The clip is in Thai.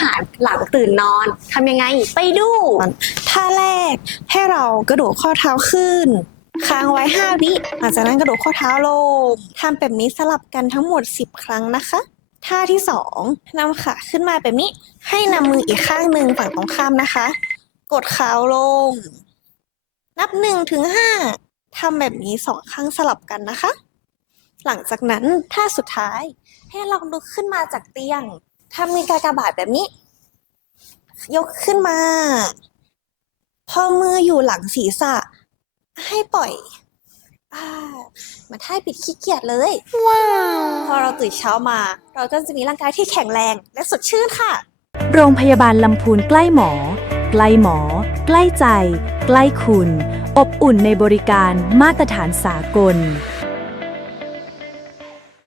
หารหลังตื่นนอนทำยังไงไปดูท่าแรกให้เรากระโดดข้อเท้าขึ้น ค้างไว้ 5 วิหลังจากนั้นกระโดดข้อเท้าลงทำแบบนี้สลับกันทั้งหมด 10 ครั้งนะคะท่าที่2นำขาขึ้นมาแบบนี้ ให้นำมืออีกข้างหนึ่งฝั่งตรงข้ามนะคะ กดขาลง นับ1ถึง5ทำแบบนี้สองครั้งสลับกันนะคะ หลังจากนั้นท่าสุดท้ายให้ลองลุกขึ้นมาจากเตียง ทำมีกากบาทแบบนี้ ยกขึ้นมา พอมืออยู่หลังศีรษะ ให้ปล่อยอ่าเหมาท่าปิดขี้เกียจเลย ว้าว พอเราตื่นเช้ามา เราก็จะมีร่างกายที่แข็งแรงและสดชื่นค่ะ โรงพยาบาลลำพูนใกล้หมอ ใกล้หมอ ใกล้ใจ ใกล้คุณ อบอุ่นในบริการมาตรฐานสากล